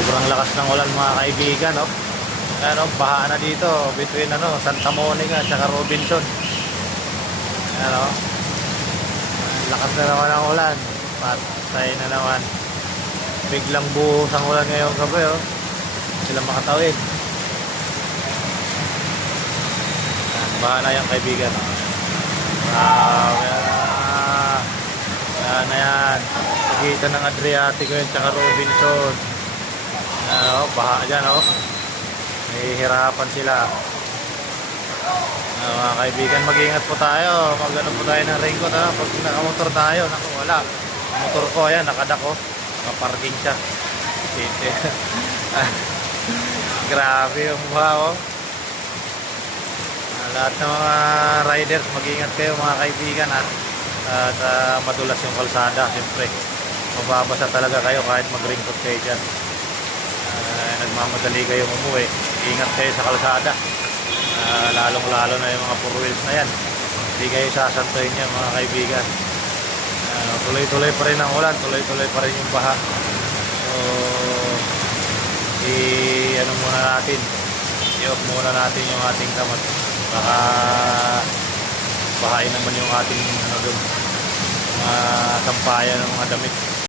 Sobrang lakas ng ulan mga kaibigan, no? Ano, baha na dito between Santa Monica at Robinson. Ano? Lakas na naman ang ulan. Patay na naman. Biglang buhos ang ulan ngayong gabi, oh. Sila makatawid. Baha na yan kaibigan. Yan na yan. Pagitan ng Adriatico yun tsaka Robinson. Baha dyan, oh. Nahihirapan sila. Mga kaibigan, mag-iingat po tayo. Mag-ano po tayo ng raincoat, ha. Pag nakamotor tayo, naku, wala. Motor ko, ayan, nakadako. Nakaparking siya. Tinte. Grabe yung baha, oh. Lahat ng mga riders, mag-iingat kayo mga kaibigan, ha. At madulas yung kalsada, siyempre. Mababasa talaga kayo kahit mag-raincoat kayo dyan. Nagmamadali kayo umuwi, ingat kayo sa kalsada. Lalong lalo na yung mga four wheels na yan, hindi kayo sasantuin yan mga kaibigan. Tuloy-tuloy pa rin ang ulan, tuloy-tuloy pa rin yung baha. So ano muna natin, i-off muna natin yung ating kamot, baka bahain naman yung ating dun, mga sampayan ng mga damit.